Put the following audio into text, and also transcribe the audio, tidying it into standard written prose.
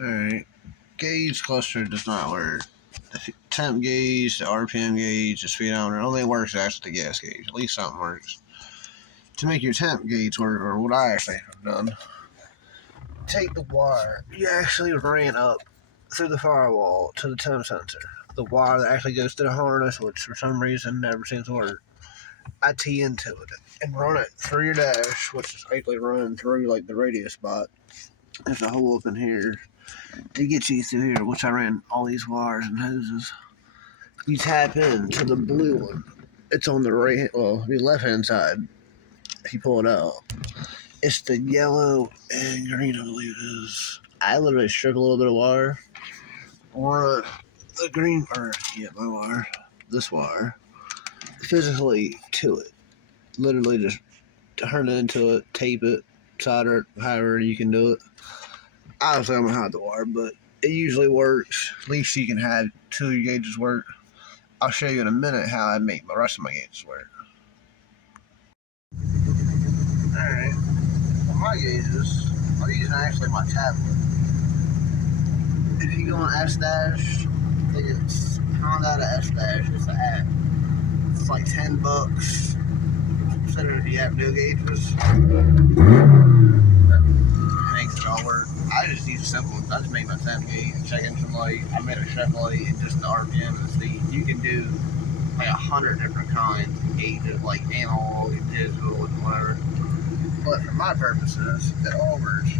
Alright. Gauge cluster does not work. The temp gauge, the RPM gauge, the speedometer, only works actually the gas gauge. At least something works. To make your temp gauge work, or what I actually have done, take the wire you actually ran up through the firewall to the temp sensor. The wire that actually goes to the harness, which for some reason never seems to work. I tee into it and run it through your dash, which is actually run through like the radio spot. There's a hole up in here to get you through here, which I ran all these wires and hoses. You tap into the blue one. It's on the right, well, the left hand side. If you pull it out, it's the yellow and green, I believe it is. I literally strip a little bit of wire, or the green, or yeah, my wire, this wire, physically to it. Literally just turn it into it, tape it, solder it, however you can do it. Obviously, I'm gonna hide the wire, but it usually works. At least you can have two of your gauges work. I'll show you in a minute how I make the rest of my gauges work. Alright, for my gauges, I'm using actually my tablet. If you go on S-Dash, I think it's Honda to S-Dash, it's the app. It's like $10. Considering if you have no gauges, it makes it all work. I just use simple. I just made my temp gauge, check engine light. I made a chef light and just the RPM and the speed. You can do like 100 different kinds of gauges, like analog and digital and whatever. But for my purposes, it all works.